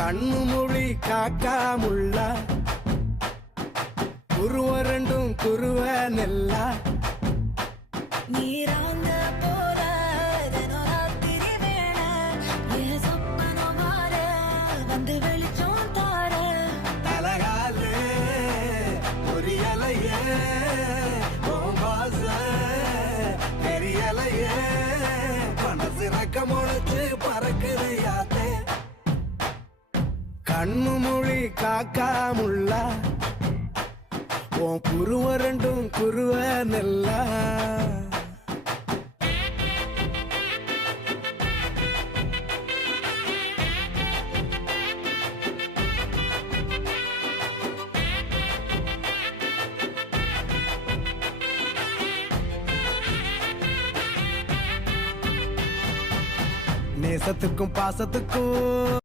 கண்ணு மொழி காக்காமுள்ள குருவ ரெண்டும் குருவ நெல்லா நீராங்க போல தினராத்திரி வேண என் சொப்பனம் மாற வந்து வெளிச்சம் தார தலகாலே பொரியலையே ஓம்பாச பெரியலையே மனசு ரக்க முளைச்சு பறக்குதையாத்தே கண்ணு மொழி காக்காமுள்ள உன் குருவ ரெண்டும் குருவ நெல்லா நேசத்துக்கும் பாசத்துக்கும்